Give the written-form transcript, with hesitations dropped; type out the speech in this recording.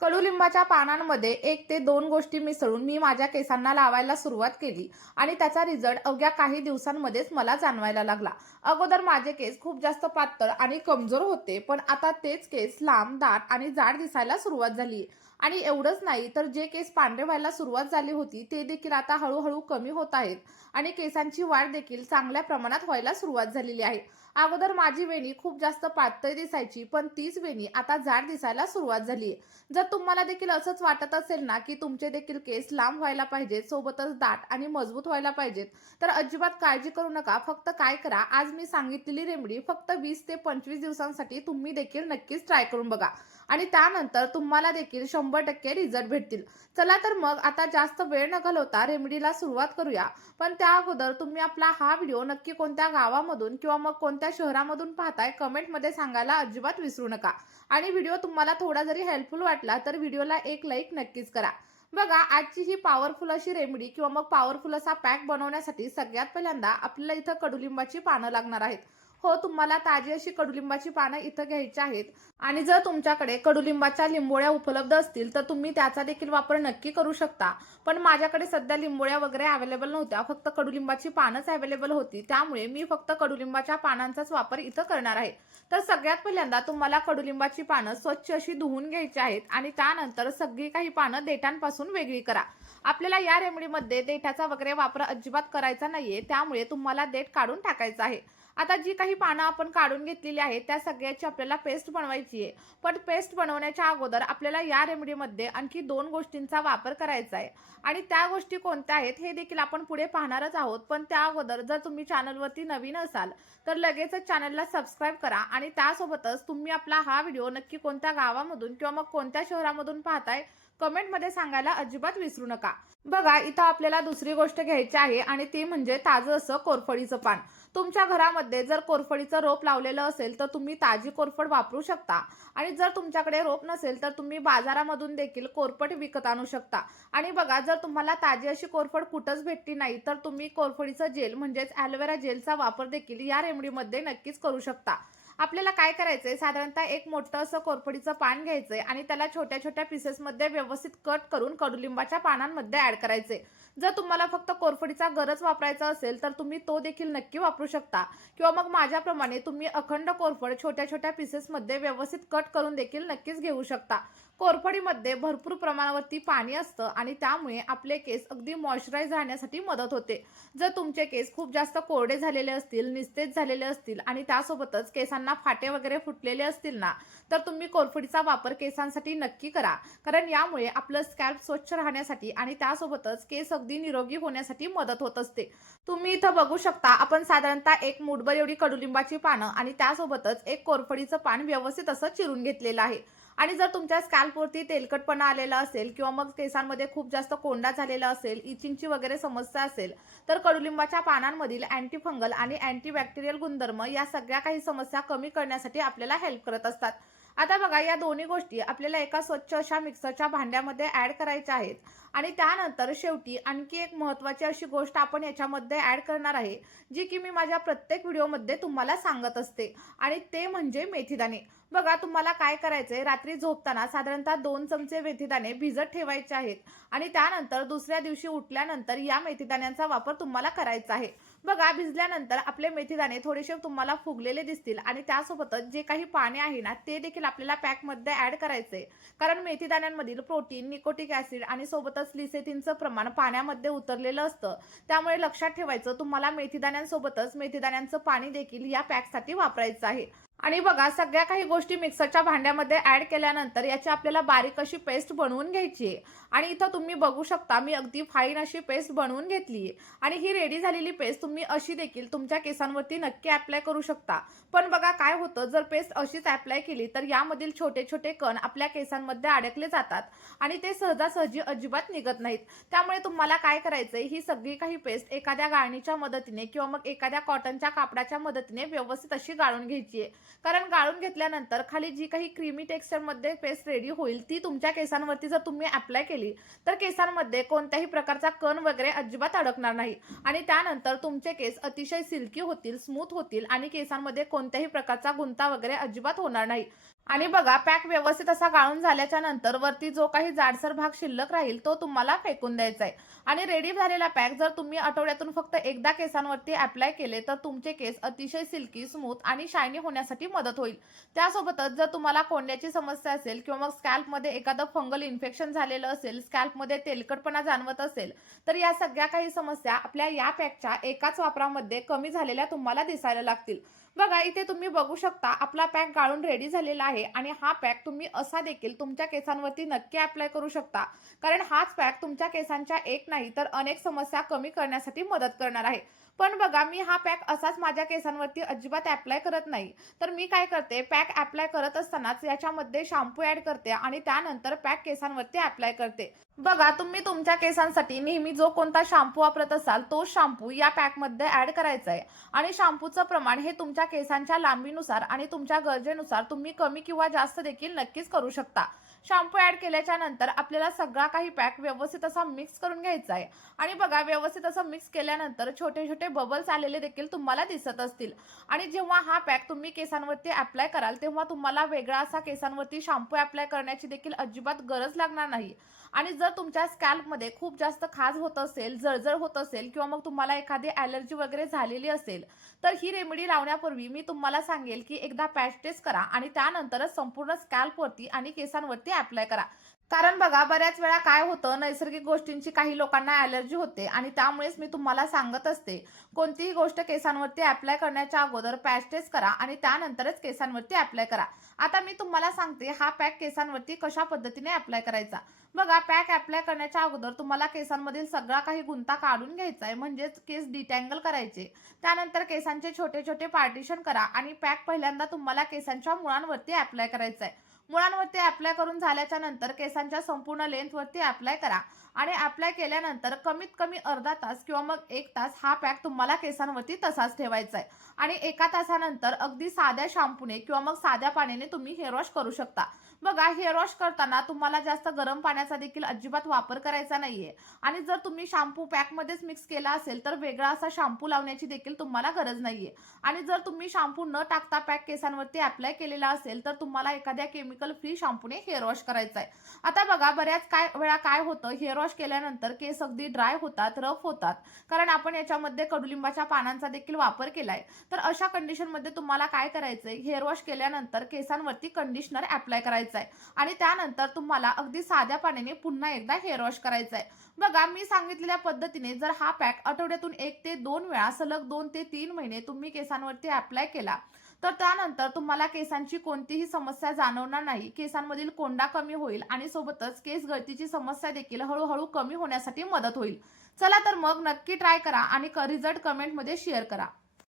कडुलिंबाच्या पानांमध्ये 1 ते 2 गोष्टी मिसळून मी माझ्या केसांना लावायला सुरुवात केली आणि त्याचा रिझल्ट अवघ्या काही दिवसांमध्येच मला जाणवायला लागला. अगोदर माझे केस खूप जास्त पातळ आणि कमजोर होते, पण आता तेच केस लांब, दाट आणि जाड दिसायला सुरुवात झाली. आणि एवढंच नाही, तर जे केस पांढरे व्हायला सुरुवात झाली होती, ते देखील आता हळूहळू कमी होत आहेत आणि केसांची वाढ देखील चांगल्या प्रमाणात व्हायला सुरुवात झालेली आहे. अगोदर माझी वेणी खूप जास्त पातळ दिसायची, पण तीच वेणी आता जाड दिसायला सुरुवात झाली. जर तुम्हाला देखील असंच वाटत असेल ना, की तुमचे देखील केस लांब व्हायला पाहिजेत, सोबतच दाट आणि मजबूत व्हायला पाहिजेत, तर अजिबात काळजी करू नका. फक्त काय करा, आज मी सांगितलेली रेमेडी फक्त 20 ते 25 दिवसांसाठी तुम्ही देखील नक्कीच ट्राय करून बघा आणि त्यानंतर तुम्हाला देखील 100% रिझल्ट भेटतील. चला तर मग आता जास्त वेळ न घालवता रेमेडीला सुरुवात करूया. पण त्या अगोदर तुम्ही आपला हा व्हिडिओ नक्की कोणत्या गावामधून किंवा मग कोणत्या शहरामधून पाहताय, कमेंटमध्ये सांगायला अजिबात विसरू नका. आणि व्हिडिओ तुम्हाला थोडा जरी हेल्पफुल वाटला तर व्हिडिओला एक लाईक नक्कीच करा. बघा, आजची ही पॉवरफुल अशी रेमेडी किंवा मग पॉवरफुल असा पॅक बनवण्यासाठी सगळ्यात पहिल्यांदा आपल्याला इथं कडुलिंबाची पानं लागणार आहेत. हो, तुम्हाला ताजी अशी कडुलिंबाची पानं इथं घ्यायची आहेत. आणि जर तुमच्याकडे कडुलिंबाच्या लिंबोळ्या उपलब्ध असतील तर तुम्ही त्याचा देखील वापर नक्की करू शकता. पण माझ्याकडे सध्या लिंबोळ्या वगैरे अवेलेबल नव्हत्या, फक्त कडुलिंबाची पानच अवेलेबल होती. त्यामुळे मी फक्त कडुलिंबाच्या पानांचाच वापर इथं करणार आहे. तर सगळ्यात पहिल्यांदा तुम्हाला कडुलिंबाची पानं स्वच्छ अशी धुवून घ्यायची आहेत आणि त्यानंतर सगळी काही पानं देठांपासून वेगळी करा. आपल्याला या रेमेडीमध्ये देठाचा वगैरे वापर अजिबात करायचा नाहीये, त्यामुळे तुम्हाला देठ काढून टाकायचं आहे. आता जी काही पानं आपण काढून घेतलेली आहेत त्या सगळ्याची आपल्याला पेस्ट बनवायची आहे. पण पेस्ट बनवण्याच्या अगोदर आपल्याला या रेमेडीमध्ये आणखी 2 गोष्टींचा वापर करायचा आहे आणि त्या गोष्टी कोणत्या आहेत हे देखील आपण पुढे पाहणारच आहोत. पण त्या अगोदर जर तुम्ही चॅनलवरती नवीन असाल तर लगेचच चॅनलला सबस्क्राईब करा आणि त्यासोबतच तुम्ही आपला हा व्हिडिओ नक्की कोणत्या गावामधून किंवा मग कोणत्या शहरामधून पाहताय, कमेंटमध्ये सांगायला अजिबात विसरू नका. बघा, इथं आपल्याला दुसरी गोष्ट घ्यायची आहे आणि ती म्हणजे ताजं असं कोरफडीचं पान. तुमच्या घरामध्ये जर कोरफडीचं रोप लावलेलं असेल तर तुम्ही ताजी कोरफड वापरू शकता आणि जर तुमच्याकडे रोप नसेल तर तुम्ही बाजारामधून देखील कोरफड विकत आणू शकता. आणि बघा, जर तुम्हाला ताजी अशी कोरफड कुठंच भेटली नाही तर तुम्ही कोरफडीचं जेल म्हणजेच ॲलोवेरा जेलचा वापर देखील या रेमेडीमध्ये नक्कीच करू शकता. आपल्याला काय करायचंय, साधारणतः एक मोठं असं कोरफडीचं पान घ्यायचंय आणि त्याला छोट्या छोट्या पीसेसमध्ये व्यवस्थित कट करून कडुलिंबाच्या पानांमध्ये ऍड करायचे. जर तुम्हाला फक्त कोरफडीचा गरज वापरायचा असेल तर तुम्ही तो देखील नक्की वापरू शकता किंवा मग माझ्याप्रमाणे तुम्ही अखंड कोरफड छोट्या छोट्या पीसेसमध्ये व्यवस्थित कट करून देखील नक्कीच घेऊ शकता. कोरफडीमध्ये भरपूर प्रमाणावरती पाणी असतं आणि त्यामुळे आपले केस अगदी मॉइश्चराइज राहण्यासाठी मदत होते. जर तुमचे केस खूप जास्त कोरडे झालेले असतील, निस्तेज झालेले असतील आणि त्यासोबतच केसांना फाटे वगैरे फुटलेले असतील ना, तर तुम्ही कोरफडीचा वापर केसांसाठी नक्की करा. कारण यामुळे आपलं स्कॅल्प स्वच्छ राहण्यासाठी आणि त्यासोबतच केस अगदी निरोगी होण्यासाठी मदत होत असते. तुम्ही इथं बघू शकता, आपण साधारणतः एक मूठभर एवढी कडुलिंबाची पानं आणि त्यासोबतच एक कोरफडीचं पान व्यवस्थित असं चिरून घेतलेलं आहे. आणि जर तुमच्या स्कॅल्पवरती तेलकटपणा आलेला असेल किंवा मग केसांमध्ये खूप जास्त कोंडा झालेला असेल, इचिंगची वगैरे समस्या असेल, तर कडुलिंबाच्या पानांमधील अँटी फंगल आणि अँटीबॅक्टेरियल गुणधर्म या सगळ्या काही समस्या कमी करण्यासाठी आपल्याला हेल्प करत असतात. आता बघा, या दोन्ही गोष्टी आपल्याला एका स्वच्छ अशा मिक्सरच्या भांड्यामध्ये ऍड करायच्या आहेत आणि त्यानंतर शेवटी आणखी एक महत्त्वाची अशी गोष्ट आपण याच्यामध्ये ऍड करणार आहे, जी की मी माझ्या प्रत्येक व्हिडिओमध्ये तुम्हाला सांगत असते आणि ते म्हणजे मेथीदाणे. बघा, तुम्हाला काय करायचंय, रात्री झोपताना साधारणतः 2 चमचे मेथीदाणे भिजत ठेवायचे आहेत आणि त्यानंतर दुसऱ्या दिवशी उठल्यानंतर या मेथीदाण्यांचा वापर तुम्हाला करायचा आहे. बघा, भिजल्यानंतर आपले मेथीदाणे थोडेसे तुम्हाला फुगलेले दिसतील आणि त्यासोबतच जे काही पाणी आहे ना, ते देखील आपल्याला पॅकमध्ये ऍड करायचंय. कारण मेथीदाण्यांमधील प्रोटीन, निकोटिक ऍसिड आणि सोबतच लिसेथिनचं प्रमाण पाण्यामध्ये उतरलेलं असतं. त्यामुळे लक्षात ठेवायचं, तुम्हाला मेथीदाण्यांसोबतच मेथीदाण्यांचं पाणी देखील या पॅकसाठी वापरायचं आहे. आणि बघा, सगळ्या काही गोष्टी मिक्सरच्या भांड्यामध्ये ऍड केल्यानंतर याची आपल्याला बारीक अशी पेस्ट बनवून घ्यायची आहे. आणि इथं तुम्ही बघू शकता, मी अगदी फाईन अशी पेस्ट बनवून घेतली आहे आणि ही रेडी झालेली पेस्ट तुम्ही अशी देखील तुमच्या केसांवरती नक्की अप्लाय करू शकता. पण बघा, काय होतं, जर पेस्ट अशीच अप्लाय केली तर यामधील छोटे छोटे कण आपल्या केसांमध्ये अडकले जातात आणि ते सहजासहजी अजिबात निघत नाहीत. त्यामुळे तुम्हाला काय करायचंय, ही सगळी काही पेस्ट एखाद्या गाळणीच्या मदतीने किंवा मग एखाद्या कॉटनच्या कापडाच्या मदतीने व्यवस्थित अशी गाळून घ्यायची आहे. कारण गाळून घेतल्यानंतर खाली जी काही क्रीमी टेक्स्चर मध्ये पेस्ट रेडी होईल ती तुमच्या केसांवरती जर तुम्ही अप्लाय केली तर केसांमध्ये कोणत्याही प्रकारचा कण वगैरे अजिबात अडकणार नाही आणि त्यानंतर तुमचे केस अतिशय सिल्की होतील, स्मूथ होतील आणि केसांमध्ये कोणत्याही प्रकारचा गुंता वगैरे अजिबात होणार नाही. आणि बघा पॅक व्यवस्थित असा गाळून झाल्याच्या नंतर वरती जो काही जाडसर भाग शिल्लक राहील तो तुम्हाला फेकून द्यायचा आहे. आणि रेडी झालेला पॅक जर तुम्ही आठवड्यातून फक्त एकदा केसांवरती अप्लाय केले तर तुमचे केस अतिशय सिल्की, स्मूथ आणि शायनी होण्यासाठी मदत होईल. त्यासोबतच जर तुम्हाला कोंड्याची समस्या असेल किंवा मग स्कॅल्पमध्ये एखादं फंगल इन्फेक्शन झालेलं असेल, स्कॅल्पमध्ये तेलकटपणा जाणवत असेल, तर या सगळ्या काही समस्या आपल्या या पॅकच्या एकाच वापरामध्ये कमी झालेल्या तुम्हाला दिसायला लागतील. बघा इथे तुम्ही बघू शकता आपला पॅक गाळून रेडी झालेला आहे आणि हा पॅक तुम्ही असा देखील तुमच्या केसांवरती नक्की अप्लाय करू शकता. कारण हाच पॅक तुमच्या केसांच्या एक नाही तर अनेक समस्या कमी करण्यासाठी मदत करणार आहे. पण बघा मी हा पॅक असाच माझ्या केसांवरती अजिबात अप्लाय करत नाही. तर मी काय करते, पॅक अप्लाय करत असतानाच याच्यामध्ये शॅम्पू ॲड करते आणि त्यानंतर पॅक केसांवरती अप्लाय करते. बघा तुम्ही तुमच्या केसांसाठी नेहमी जो कोणता शॅम्पू वापरत असाल तोच शॅम्पू या पॅकमध्ये ॲड करायचा आहे. आणि शॅम्पूचं प्रमाण हे तुमच्या केसांच्या लांबीनुसार आणि तुमच्या गरजेनुसार तुम्ही कमी किंवा जास्त देखील नक्कीच करू शकता. शॅम्पू ॲड केल्याच्या नंतर आपल्याला सगळा काही पॅक व्यवस्थित असा मिक्स करून घ्यायचा आहे. आणि बघा व्यवस्थित असं मिक्स केल्यानंतर छोटे छोटे बबल्स आलेले देखील तुम्हाला दिसत असतील. आणि जेव्हा हा पॅक तुम्ही केसांवरती अप्लाय कराल तेव्हा तुम्हाला वेगळा असा केसांवरती शॅम्पू अप्लाय करण्याची देखील अजिबात गरज लागणार नाही. आणि जर तुमच्या स्कॅल्पमध्ये खूप जास्त खाज होत असेल, जळजळ होत असेल किंवा मग तुम्हाला एखादी ॲलर्जी वगैरे झालेली असेल, तर ही रेमेडी लावण्यापूर्वी मी तुम्हाला सांगेल की एकदा पॅच टेस्ट करा आणि त्यानंतरच संपूर्ण स्कॅल्पवरती आणि केसांवरती अप्लाय करा. कारण बघा बऱ्याच वेळा काय होतं, नैसर्गिक गोष्टींची काही लोकांना ॲलर्जी होते आणि त्यामुळेच मी तुम्हाला सांगत असते, कोणतीही गोष्ट केसांवरती अप्लाय करण्याच्या अगोदर पॅच टेस्ट करा आणि त्यानंतरच केसांवरती अप्लाय करा. आता मी तुम्हाला सांगते हा पॅक केसांवरती कशा पद्धतीने अप्लाय करायचा. बघा पॅक अप्लाय करण्याच्या अगोदर तुम्हाला केसांमधील सगळा काही गुंता काढून घ्यायचा आहे, म्हणजेच केस डिटँगल करायचे. त्यानंतर केसांचे छोटे छोटे पार्टिशन करा आणि पॅक पहिल्यांदा तुम्हाला केसांच्या मुळांवरती अप्लाय करायचा आहे. मुळांवरती अप्लाय करून झाल्याच्या नंतर केसांच्या संपूर्ण लेंथवरती अप्लाय करा. आणि अप्लाय केल्यानंतर कमीत कमी अर्धा तास किंवा मग 1 तास हा पॅक तुम्हाला केसांवरती तसाच ठेवायचा आहे. आणि 1 तासानंतर अगदी साध्या शॅम्पूने किंवा मग साध्या पाण्याने तुम्ही हेअर वॉश करू शकता. बघा हेअर वॉश करताना तुम्हाला जास्त गरम पाण्याचा देखील अजिबात वापर करायचा नाहीये. आणि जर तुम्ही शॅम्पू पॅकमध्येच मिक्स केला असेल तर वेगळा असा शॅम्पू लावण्याची देखील तुम्हाला गरज नाहीये. आणि जर तुम्ही शॅम्पू न टाकता पॅक केसांवरती अप्लाय केलेला असेल तर तुम्हाला एखाद्या केमिकल फ्री शॅम्पूने हेअर वॉश करायचा आहे. आता बघा बऱ्याच वेळा काय होतं, हेअर वॉश केल्यानंतर केस अगदी ड्राय होतात, रफ होतात, कारण आपण याच्यामध्ये कडुलिंबाच्या पानांचा देखील वापर केलाय. तर अशा कंडिशनमध्ये तुम्हाला काय करायचंय, हेअर वॉश केल्यानंतर केसांवरती कंडिशनर अप्लाय करायचा आहे आणि त्यानंतर तुम्हाला अगदी साध्या पाण्याने पुन्हा एकदा हेअर वॉश करायचा आहे. बघा मी सांगितलेल्या पद्धतीने जर हा पॅक आठवड्यातून 1 ते 2 वेळा सलग 2 ते 3 महिने तुम्ही केसांवरती अप्लाय केला तर त्यानंतर तुम्हाला केसांची कोणतीही समस्या जाणवणार नाही. केसांमधील कोंडा कमी होईल आणि सोबतच केस गळतीची समस्या देखील हळूहळू कमी होण्यासाठी मदत होईल. चला तर मग नक्की ट्राय करा आणि रिझल्ट कमेंटमध्ये शेअर करा.